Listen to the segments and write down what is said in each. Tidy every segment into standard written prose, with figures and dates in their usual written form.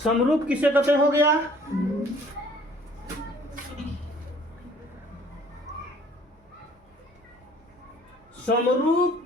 समरूप किसे कहते हो गया? समरूप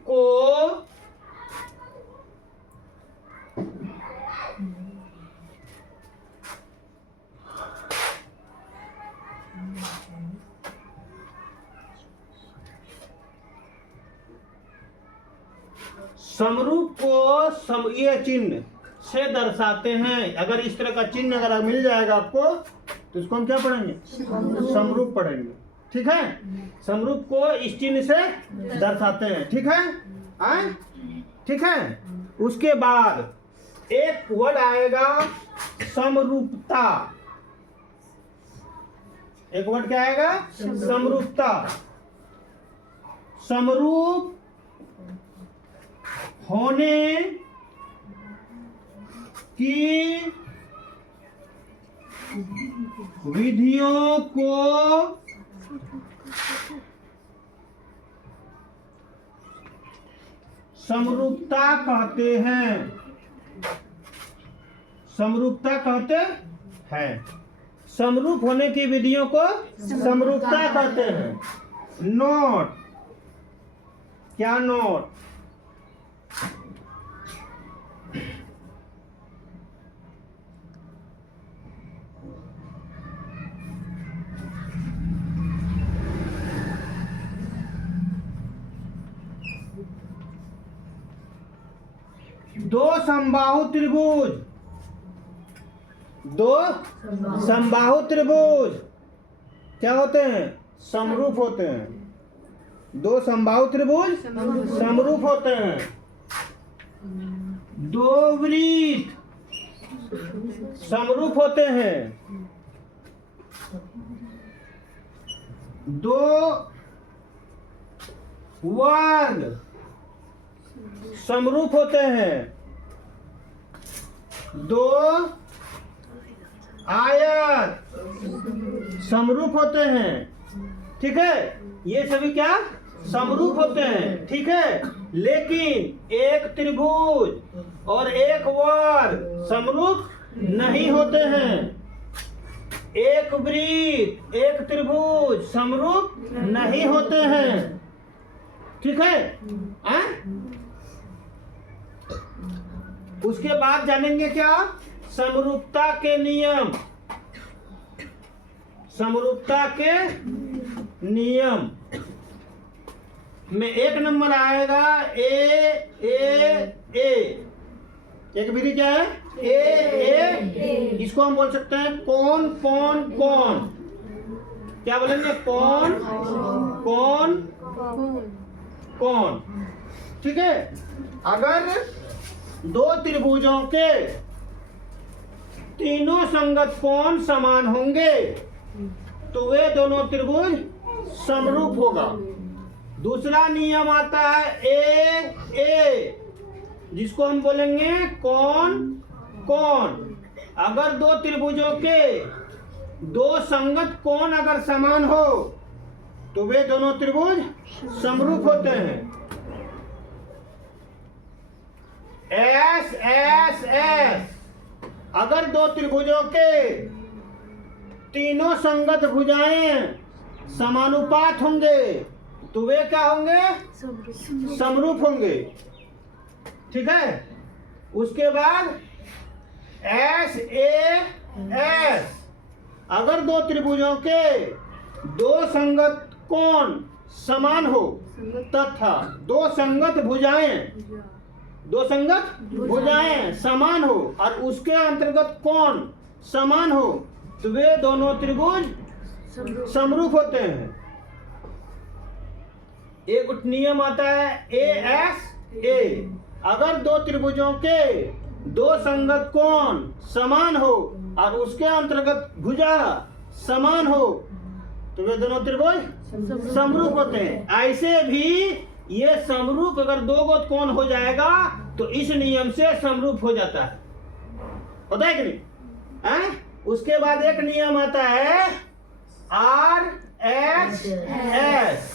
को ये चिन्ह से दर्शाते हैं। अगर इस तरह का चिन्ह अगर मिल जाएगा आपको तो इसको हम क्या पढ़ेंगे? समरूप पढ़ेंगे। ठीक है, समरूप को इस चिन्ह से दर्शाते हैं। ठीक है, ठीक है। उसके बाद एक वर्ड आएगा समरूपता। एक वर्ड क्या आएगा? समरूपता। समरूप होने की विधियों को समरूपता कहते हैं। समरूपता कहते हैं। समरूप होने की विधियों को समरूपता कहते हैं। नोट, क्या नोट? दो समबाहु त्रिभुज, दो समबाहु त्रिभुज क्या होते हैं? समरूप होते हैं। दो समबाहु त्रिभुज समरूप होते हैं। दो वृत्त समरूप होते हैं। दो वर्ग समरूप होते हैं। दो आयत समरूप होते हैं। ठीक है, ये सभी क्या समरूप होते हैं। ठीक है, लेकिन एक त्रिभुज और एक वर्ग समरूप नहीं होते हैं। एक वृत्त एक त्रिभुज समरूप नहीं होते हैं। ठीक है, उसके बाद जानेंगे क्या? समरूपता के नियम। समरूपता के नियम में एक नंबर आएगा ए। एक विधि क्या है? ए। इसको हम बोल सकते हैं कौन कौन कौन। क्या बोलेंगे? कौन कौन कौन। ठीक है, अगर दो त्रिभुजों के तीनों संगत कोण समान होंगे तो वे दोनों त्रिभुज समरूप होगा। दूसरा नियम आता है ए, जिसको हम बोलेंगे कौन कौन। अगर दो त्रिभुजों के दो संगत कोण अगर समान हो तो वे दोनों त्रिभुज समरूप होते हैं। एस, अगर दो त्रिभुजों के तीनों संगत भुजाएं समानुपात होंगे तो वे क्या होंगे? समरूप होंगे। ठीक है, उसके बाद एस, अगर दो त्रिभुजों के दो संगत कोण समान हो तथा दो संगत भुजाएं समान हो और उसके अंतर्गत कोण समान हो तो वे दोनों त्रिभुज समरूप होते हैं। एक नियम आता है ए, अगर दो त्रिभुजों के दो संगत कोण समान हो और उसके अंतर्गत भुजा समान हो तो वे दोनों त्रिभुज समरूप होते हैं। ऐसे भी ये समरूप अगर दो गोत कोण हो जाएगा तो इस नियम से समरूप हो जाता है। होता है कि नहीं? उसके बाद एक नियम आता है आर एच एस।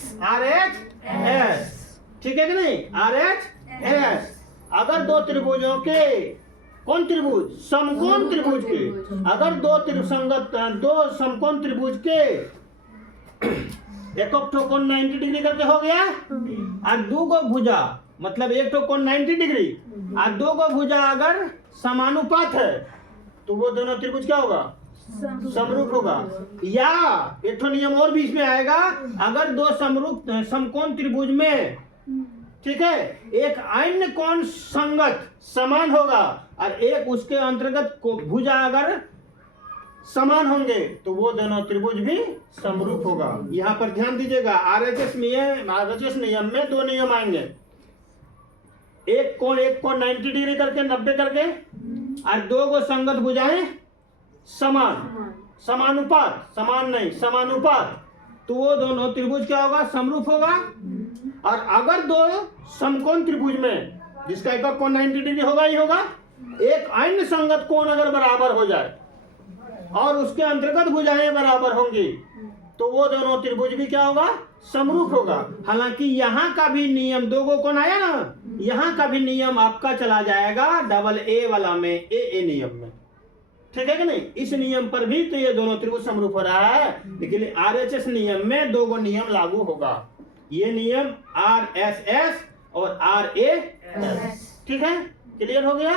ठीक है कि नहीं? R H S. अगर दो त्रिभुजों के कौन त्रिभुज? समकोण त्रिभुज के। अगर दो समकोण त्रिभुज के एक ठो कोण 90 डिग्री करके हो गया और दो गो भुजा, मतलब एक ठो कोण 90 डिग्री और दो गो भुजा अगर समानुपात है तो वो दोनों त्रिभुज क्या होगा? समरूप होगा। या एक ठो नियम और भी इसमें आएगा, अगर दो समकोण त्रिभुज में, ठीक है, एक अन्य कोण संगत समान होगा और एक उसके अंतर्गत भुजा अगर समान होंगे तो वो दोनों त्रिभुज भी समरूप होगा। यहाँ पर ध्यान दीजिएगा, आरएचएस नियम में दो नियम आएंगे, एक कोण 90 डिग्री करके 90 करके और दो गो संगत भुजाएं समानुपात, समान नहीं समानुपात, तो वो दोनों त्रिभुज क्या होगा? समरूप होगा। और अगर दो समकोण त्रिभुज में जिसका एक कोण 90 डिग्री होगा ही होगा, एक अन्य संगत कोण अगर बराबर हो जाए और उसके अंतर्गत भुजाएं बराबर होंगी तो वो दोनों त्रिभुज भी क्या होगा? समरूप होगा। हालांकि यहाँ का भी नियम, दो गो कोण आया ना, यहाँ का भी नियम आपका चला जाएगा डबल ए वाला में, ए नियम में, ठीक है कि नहीं? इस नियम पर भी तो ये दोनों त्रिभुज समरूप हो रहा है, लेकिन आरएचएस नियम में दो गो नियम लागू होगा, ये नियम आरएसएस और आरएएस। ठीक है, क्लियर हो गया?